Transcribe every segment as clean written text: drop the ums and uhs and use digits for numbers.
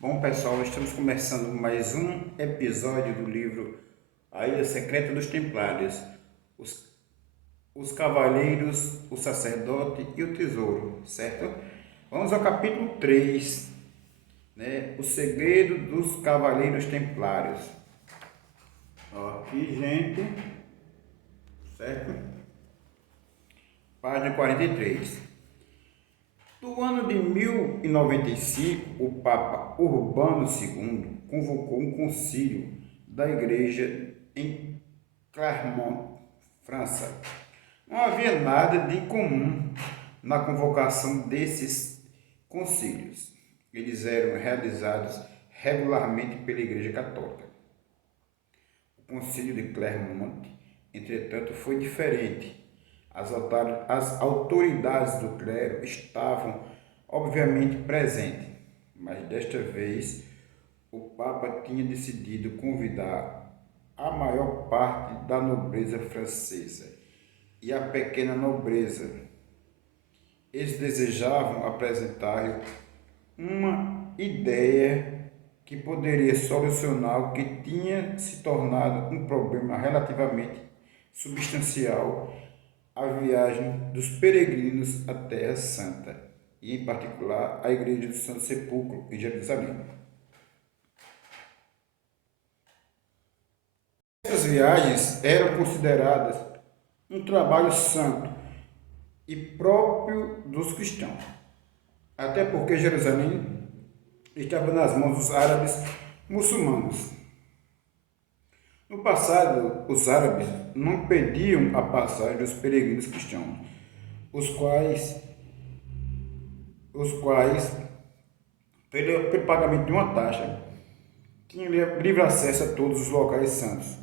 Bom, pessoal, estamos começando mais um episódio do livro A Ilha Secreta dos Templários, os, os Cavaleiros, o Sacerdote e o Tesouro, certo? Vamos ao capítulo 3, né? O Segredo dos Cavaleiros Templários. Ó, aqui, gente, certo? Página 43. No ano de 1095, o Papa Urbano II convocou um concílio da Igreja em Clermont, França. Não havia nada de incomum na convocação desses concílios. Eles eram realizados regularmente pela Igreja Católica. O concílio de Clermont, entretanto, foi diferente. As autoridades do clero estavam obviamente presentes, mas desta vez o Papa tinha decidido convidar a maior parte da nobreza francesa e a pequena nobreza. Eles desejavam apresentar uma ideia que poderia solucionar o que tinha se tornado um problema relativamente substancial, a viagem dos peregrinos à Terra Santa, e em particular a Igreja do Santo Sepulcro em Jerusalém. Essas viagens eram consideradas um trabalho santo e próprio dos cristãos, até porque Jerusalém estava nas mãos dos árabes muçulmanos. No passado, os árabes não pediam a passagem dos peregrinos cristãos, os quais pelo pagamento de uma taxa, tinham livre acesso a todos os locais santos.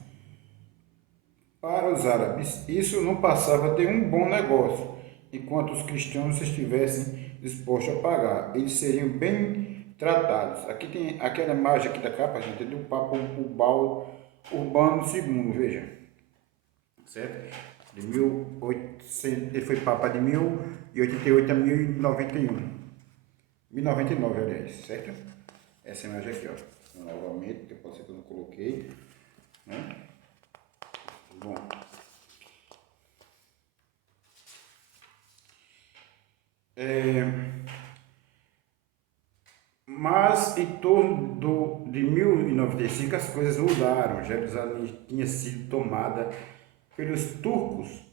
Para os árabes, isso não passava de um bom negócio, enquanto os cristãos estivessem dispostos a pagar, eles seriam bem tratados. Aqui tem aquela imagem aqui da capa, gente, é do Papa Urbano II, veja, certo? De 1800, ele foi Papa de 1088 a 1091, 1099, aliás, certo? Essa imagem aqui, ó, novamente, que pode ser que eu não coloquei, né? Bom, mas em torno de 1095 as coisas mudaram. Jerusalém tinha sido tomada pelos turcos,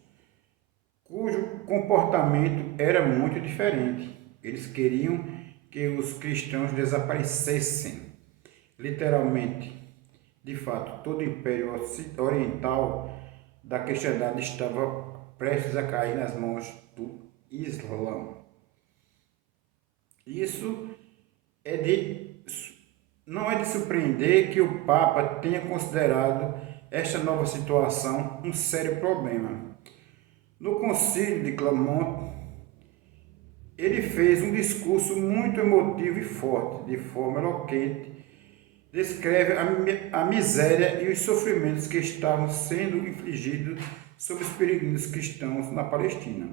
cujo comportamento era muito diferente. Eles queriam que os cristãos desaparecessem, literalmente. De fato, todo o Império Oriental da cristandade estava prestes a cair nas mãos do Islã. Isso é de, não é de surpreender que o Papa tenha considerado esta nova situação um sério problema. No Concílio de Clermont, ele fez um discurso muito emotivo e forte, de forma eloquente, descreve a miséria e os sofrimentos que estavam sendo infligidos sobre os peregrinos cristãos na Palestina.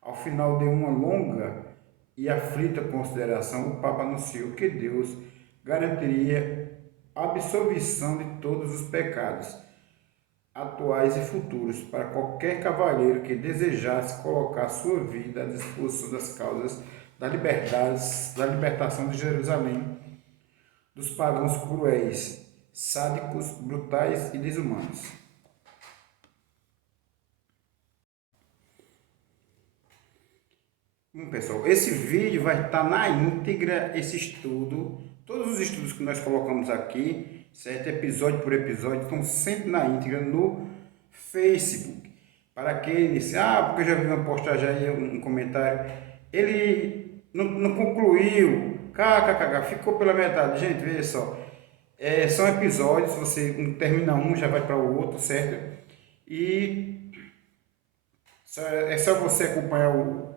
Ao final de uma longa e aflita consideração, o Papa anunciou que Deus garantiria a absolvição de todos os pecados, atuais e futuros, para qualquer cavaleiro que desejasse colocar sua vida à disposição das causas da libertação de Jerusalém dos pagãos cruéis, sádicos, brutais e desumanos. Bom, pessoal, esse vídeo vai estar na íntegra, esse estudo, todos os estudos que nós colocamos aqui, certo? Episódio por episódio, estão sempre na íntegra no Facebook. Para aqueles, porque eu já vi uma postagem aí, um comentário, ele não concluiu, ficou pela metade. Gente, veja só, são episódios, você termina um, já vai para o outro, certo? E é só você acompanhar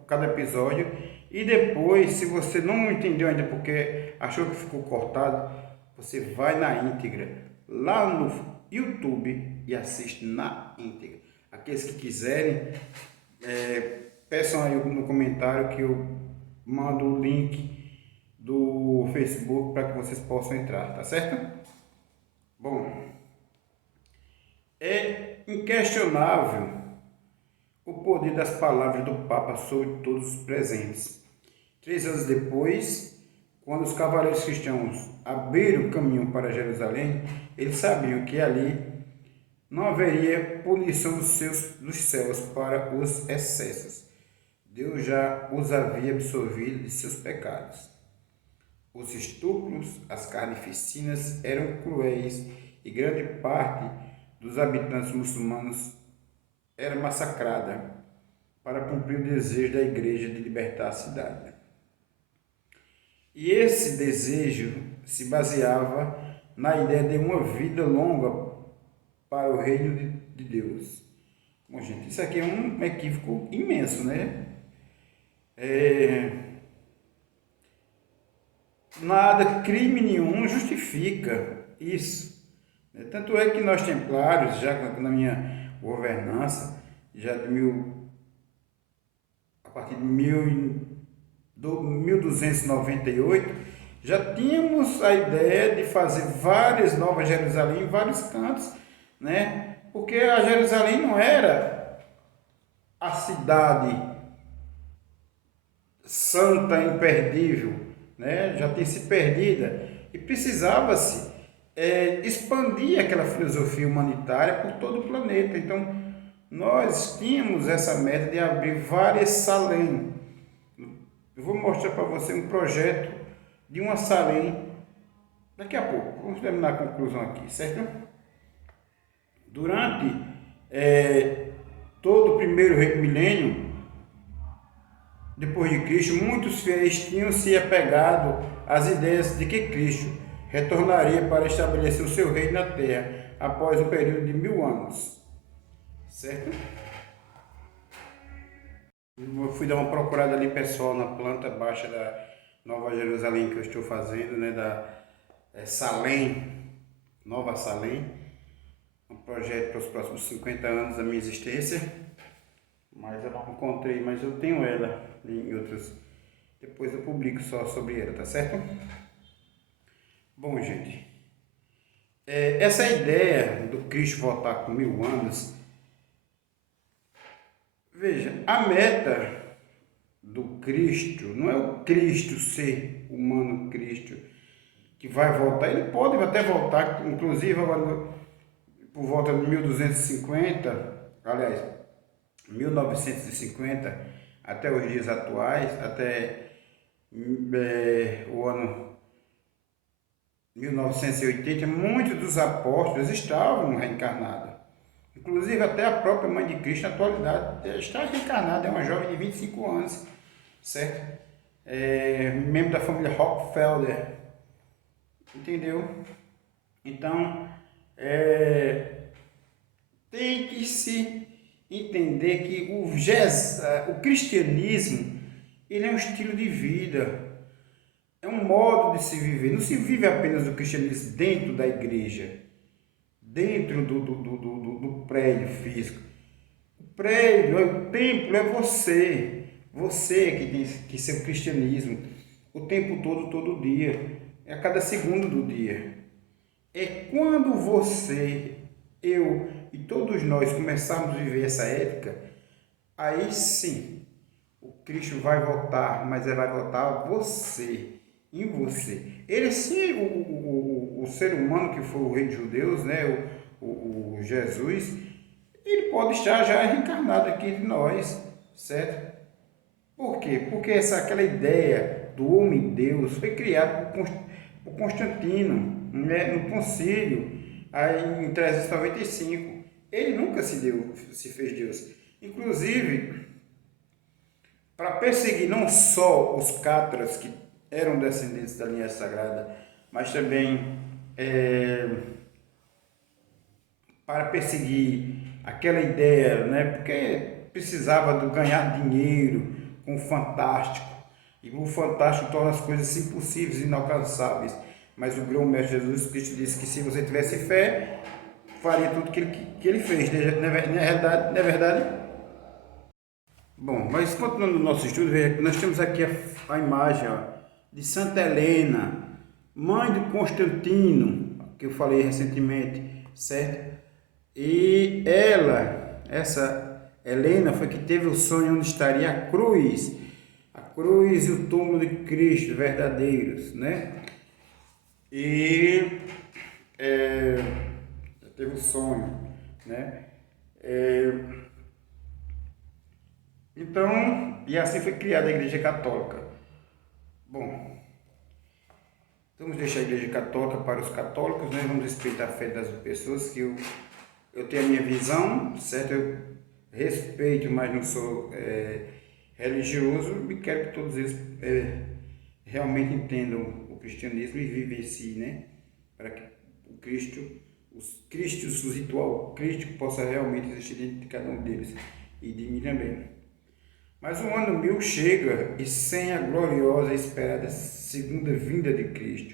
cada episódio. E depois, se você não entendeu ainda porque achou que ficou cortado, você vai na íntegra lá no YouTube e assiste na íntegra. Aqueles que quiserem, peçam aí no comentário que eu mando o link do Facebook para que vocês possam entrar, tá certo? Bom, é inquestionável o poder das palavras do Papa sobre todos os presentes. 3 anos depois, quando os cavaleiros cristãos abriram o caminho para Jerusalém, eles sabiam que ali não haveria punição dos céus para os excessos. Deus já os havia absolvido de seus pecados. Os estupros, as carnificinas eram cruéis e grande parte dos habitantes muçulmanos era massacrada para cumprir o desejo da igreja de libertar a cidade. E esse desejo se baseava na ideia de uma vida longa para o reino de Deus. Bom, gente, isso aqui é um equívoco imenso, né? Nada, crime nenhum justifica isso. Tanto é que nós templários, já na minha governança, já a partir de 1298, já tínhamos a ideia de fazer várias novas Jerusalém em vários cantos, né? Porque a Jerusalém não era a cidade santa, imperdível, né? Já tinha se perdida e precisava-se expandir aquela filosofia humanitária por todo o planeta. Então, nós tínhamos essa meta de abrir várias Salém. Eu vou mostrar para você um projeto de uma Salém daqui a pouco. Vamos terminar a conclusão aqui, certo? Durante todo o primeiro milênio depois de Cristo, muitos fiéis tinham se apegado às ideias de que Cristo retornaria para estabelecer o seu reino na terra após um período de 1000 anos, certo? Eu fui dar uma procurada ali, pessoal, na planta baixa da Nova Jerusalém que eu estou fazendo, né, da Salém, Nova Salém, um projeto para os próximos 50 anos da minha existência, mas eu não encontrei, mas eu tenho ela em outros, depois eu publico só sobre ela, tá certo? Bom, gente, essa ideia do Cristo voltar com 1000 anos, veja, a meta do Cristo não é o Cristo ser humano, Cristo que vai voltar. Ele pode até voltar, inclusive agora por volta de 1250, aliás, 1950 até os dias atuais, até o ano 1980, muitos dos apóstolos estavam reencarnados. Inclusive até a própria mãe de Cristo na atualidade está reencarnada, é uma jovem de 25 anos, certo? Membro da família Rockefeller, entendeu? Então, tem que se entender que o cristianismo, ele é um estilo de vida, é um modo de se viver. Não se vive apenas o cristianismo dentro da igreja, dentro do prédio físico. O prédio, o templo é você. Você que tem que ser o cristianismo o tempo todo, todo dia. É a cada segundo do dia. É quando você, eu e todos nós começarmos a viver essa ética, aí sim, o Cristo vai voltar, mas ele vai voltar a você, em você. Ele sim, o ser humano que foi o rei dos judeus, né, o Jesus, ele pode estar já reencarnado aqui entre nós, certo? Por quê? Porque aquela ideia do homem-deus foi criada por Constantino, né, no concílio, aí, em 395. Ele nunca se fez Deus. Inclusive, para perseguir não só os cátaros, que eram descendentes da linhagem sagrada, mas também para perseguir aquela ideia, né, porque precisava de ganhar dinheiro com o fantástico, e o fantástico torna as coisas impossíveis e inalcançáveis. Mas o grão-mestre Jesus Cristo disse que se você tivesse fé, faria tudo que ele fez, não é verdade? Bom, mas continuando o nosso estudo, veja que nós temos aqui a imagem, ó, de Santa Helena, mãe de Constantino, que eu falei recentemente, certo? E essa Helena, foi que teve o sonho onde estaria a cruz e o túmulo de Cristo verdadeiros, né? E é, teve o sonho, né? Então, e assim foi criada a Igreja Católica. Bom, vamos deixar a Igreja Católica para os católicos, né? Vamos respeitar a fé das pessoas, que eu tenho a minha visão, certo? Eu respeito, mas não sou religioso, e quero que todos eles realmente entendam o cristianismo e vivenciem, né? Para que o Cristo, o ritual crístico possa realmente existir dentro de cada um deles e de mim também. Mas o ano 1000 chega e sem a gloriosa e esperada segunda vinda de Cristo,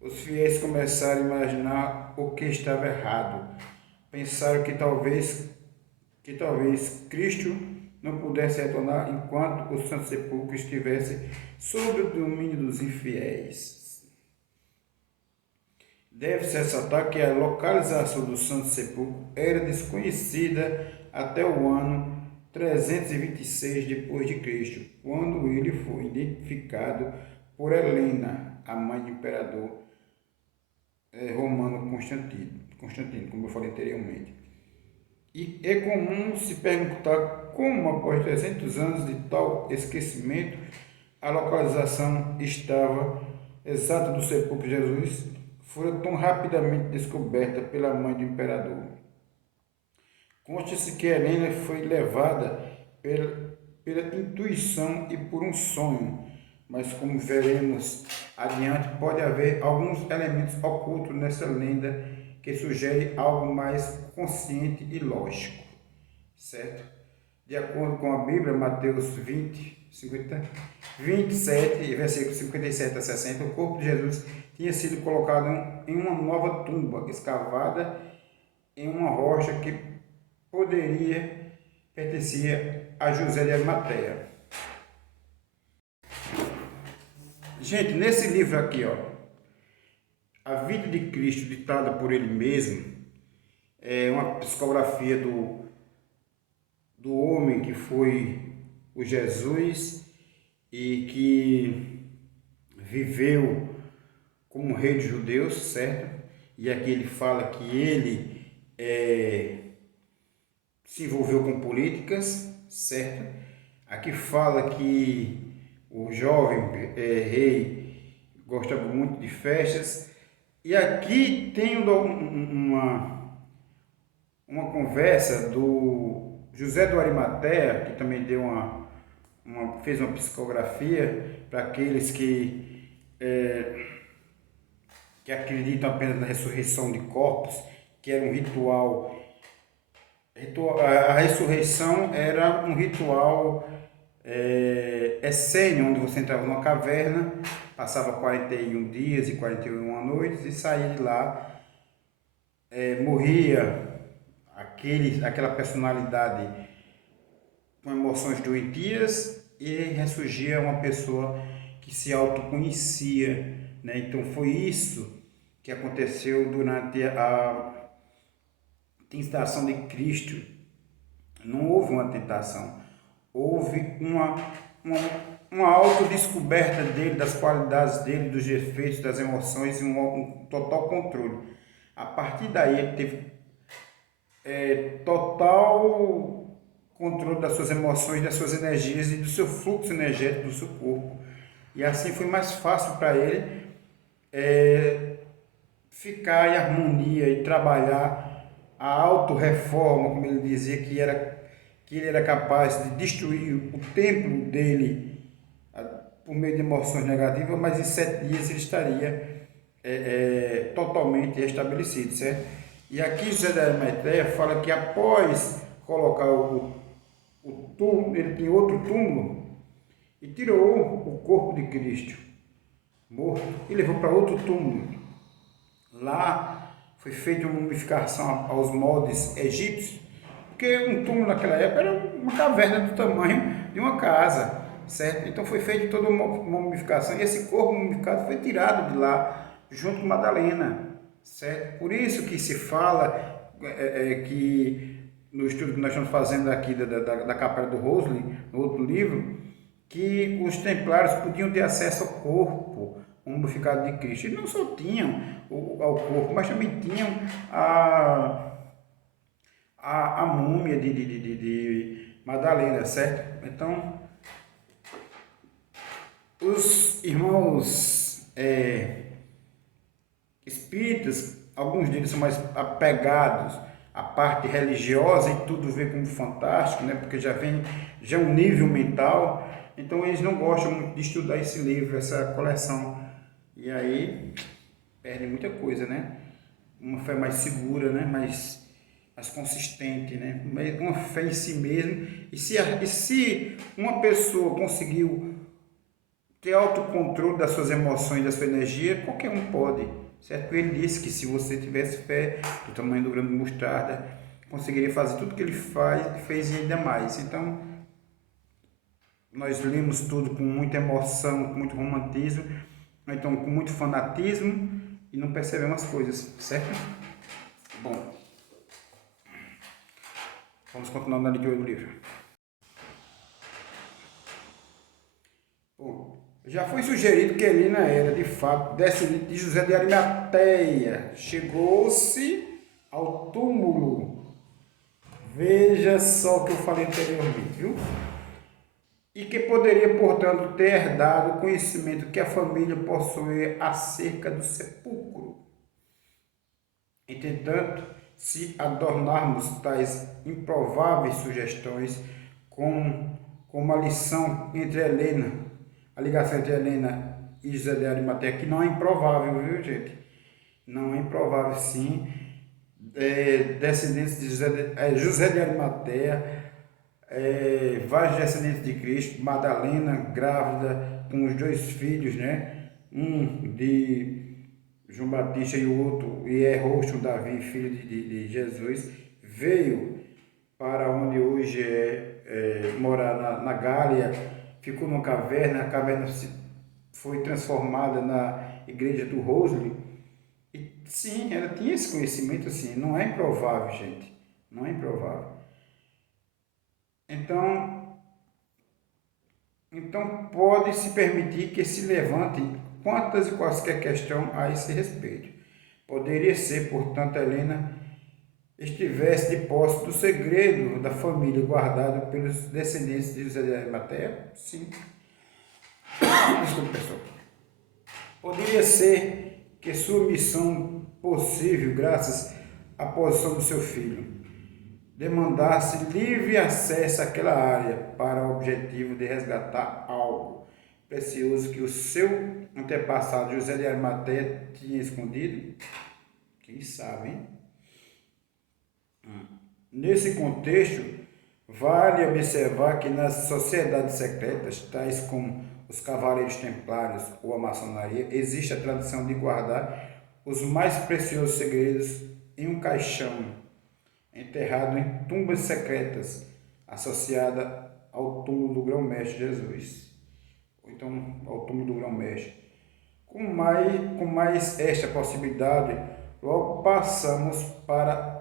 os fiéis começaram a imaginar o que estava errado. Pensaram que talvez Cristo não pudesse retornar enquanto o Santo Sepulcro estivesse sob o domínio dos infiéis. Deve-se ressaltar que a localização do Santo Sepulcro era desconhecida até o ano 326 depois de Cristo, quando ele foi identificado por Helena, a mãe do imperador romano Constantino, como eu falei anteriormente. E é comum se perguntar como, após 300 anos de tal esquecimento, a localização estava exata do sepulcro de Jesus foi tão rapidamente descoberta pela mãe do imperador. Consta-se que Helena foi levada pela intuição e por um sonho, mas como veremos adiante, pode haver alguns elementos ocultos nessa lenda que sugerem algo mais consciente e lógico, certo? De acordo com a Bíblia, Mateus 27, versículos 57 a 60, o corpo de Jesus tinha sido colocado em uma nova tumba, escavada em uma rocha que poderia pertencia a José de Arimateia. Gente, nesse livro aqui, ó, A Vida de Cristo ditada por ele mesmo, é uma psicografia do homem que foi o Jesus e que viveu como rei dos judeus, certo? E aqui ele fala que ele se envolveu com políticas, certo? Aqui fala que o jovem rei gostava muito de festas. E aqui tem uma conversa do José do Arimateia, que também deu fez uma psicografia para aqueles que acreditam apenas na ressurreição de corpos, que era um ritual. A ressurreição era um ritual essênio, onde você entrava numa caverna, passava 41 dias e 41 noites e saía de lá, morria aquela personalidade com emoções doentias e ressurgia uma pessoa que se autoconhecia, né? Então foi isso que aconteceu durante a tentação de Cristo. Não houve uma tentação, houve uma autodescoberta dele, das qualidades dele, dos efeitos, das emoções e um total controle. A partir daí ele teve total controle das suas emoções, das suas energias e do seu fluxo energético do seu corpo. E assim foi mais fácil para ele ficar em harmonia e trabalhar a auto-reforma, como ele dizia, que ele era capaz de destruir o templo dele por meio de emoções negativas, mas em 7 dias ele estaria totalmente restabelecido, certo? E aqui José da Arimateia fala que após colocar o túmulo, ele tinha outro túmulo e tirou o corpo de Cristo morto e levou para outro túmulo. Lá foi feita uma mumificação aos moldes egípcios, porque um túmulo naquela época era uma caverna do tamanho de uma casa, certo? Então foi feita toda uma mumificação e esse corpo mumificado foi tirado de lá junto com Madalena, certo? Por isso que se fala que no estudo que nós estamos fazendo aqui da Capela do Roslin, no outro livro, que os templários podiam ter acesso ao corpo mumificado de Cristo. E não só tinham ao corpo, mas também tinham a múmia de Madalena, certo? Então, os irmãos espíritas, alguns deles são mais apegados à parte religiosa e tudo vê como fantástico, né? Porque já é um nível mental, então eles não gostam muito de estudar esse livro, essa coleção, e aí perde muita coisa, né? Uma fé mais segura, né? Mais consistente, né? Uma fé em si mesmo. E se uma pessoa conseguiu ter autocontrole das suas emoções, da sua energia, qualquer um pode, certo? Ele disse que se você tivesse fé do tamanho do grão de mostarda, conseguiria fazer tudo que ele fez e ainda mais. Então, nós lemos tudo com muita emoção, com muito romantismo, então com muito fanatismo e não percebemos as coisas, certo? Bom, vamos continuar na leitura do livro. Bom, já foi sugerido que Helena era, de fato, descendente de José de Arimateia. Chegou-se ao túmulo. Veja só o que eu falei anteriormente, viu? E que poderia, portanto, ter herdado o conhecimento que a família possuía acerca do sepulcro. Entretanto, se adornarmos tais improváveis sugestões com a ligação entre Helena e José de Arimateia, que não é improvável, viu, gente? Não é improvável, sim. Descendentes de José de Arimateia, vários descendentes de Cristo, Madalena grávida com os dois filhos, né? Um de João Batista e o outro, e rosto Davi, filho de Jesus, veio para onde hoje morar na Gália, ficou numa caverna, a caverna foi transformada na igreja do Rosley. E sim, ela tinha esse conhecimento, assim, não é improvável, gente, não é improvável. Então pode-se permitir que se levante quantas e quaisquer questão a esse respeito. Poderia ser, portanto, Helena estivesse de posse do segredo da família guardado pelos descendentes de José de Arimateia? Sim. Desculpa, pessoal. Poderia ser que sua missão possível, graças à posição do seu filho, demandasse livre acesso àquela área para o objetivo de resgatar algo precioso que o seu antepassado José de Arimateia tinha escondido? Quem sabe, hein? Nesse contexto, vale observar que nas sociedades secretas, tais como os Cavaleiros Templários ou a maçonaria, existe a tradição de guardar os mais preciosos segredos em um caixão, enterrado em tumbas secretas, associada ao túmulo do Grão-Mestre Jesus, ou então ao túmulo do Grão-Mestre. Com mais esta possibilidade, logo passamos para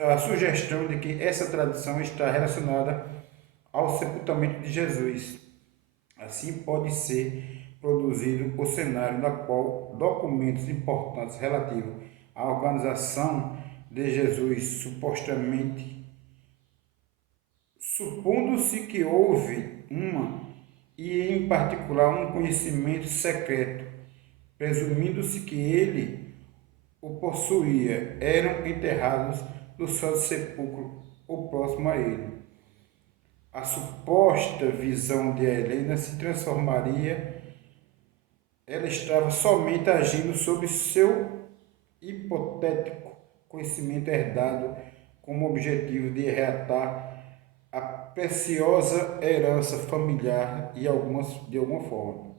a sugestão de que essa tradição está relacionada ao sepultamento de Jesus. Assim pode ser produzido o cenário na qual documentos importantes relativos à organização de Jesus, supondo-se que houve e em particular um conhecimento secreto, presumindo-se que ele o possuía, eram enterrados no Santo Sepulcro ou próximo a ele. A suposta visão de Helena se transformaria, ela estava somente agindo sob seu hipotético conhecimento herdado com o objetivo de reatar a preciosa herança familiar de alguma forma.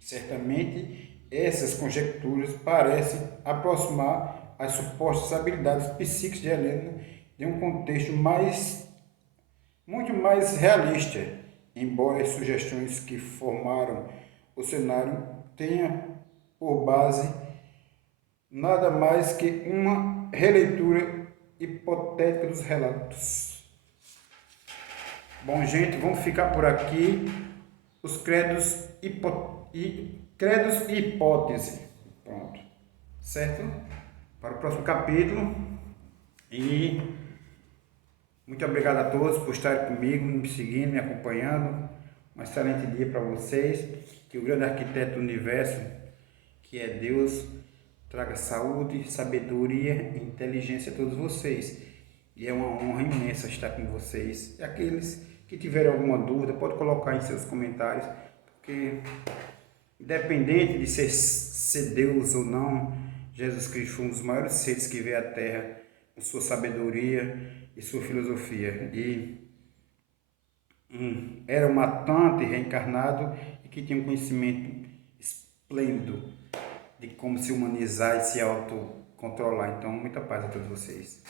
Certamente, essas conjecturas parecem aproximar as supostas habilidades psíquicas de Helena de um contexto muito mais realista embora as sugestões que formaram o cenário tenham por base nada mais que uma releitura hipotética dos relatos. Bom, gente, vamos ficar por aqui. Os credos e hipótese. Pronto. Certo? Para o próximo capítulo. E muito obrigado a todos por estarem comigo, me seguindo, me acompanhando. Um excelente dia para vocês. Que o grande arquiteto do universo, que é Deus, traga saúde, sabedoria e inteligência a todos vocês. E é uma honra imensa estar com vocês. E aqueles que tiverem alguma dúvida, pode colocar em seus comentários, porque independente de ser Deus ou não, Jesus Cristo foi um dos maiores seres que veio à Terra com sua sabedoria e sua filosofia. E era um matante reencarnado e que tinha um conhecimento esplêndido de como se humanizar e se autocontrolar. Então, muita paz a todos vocês.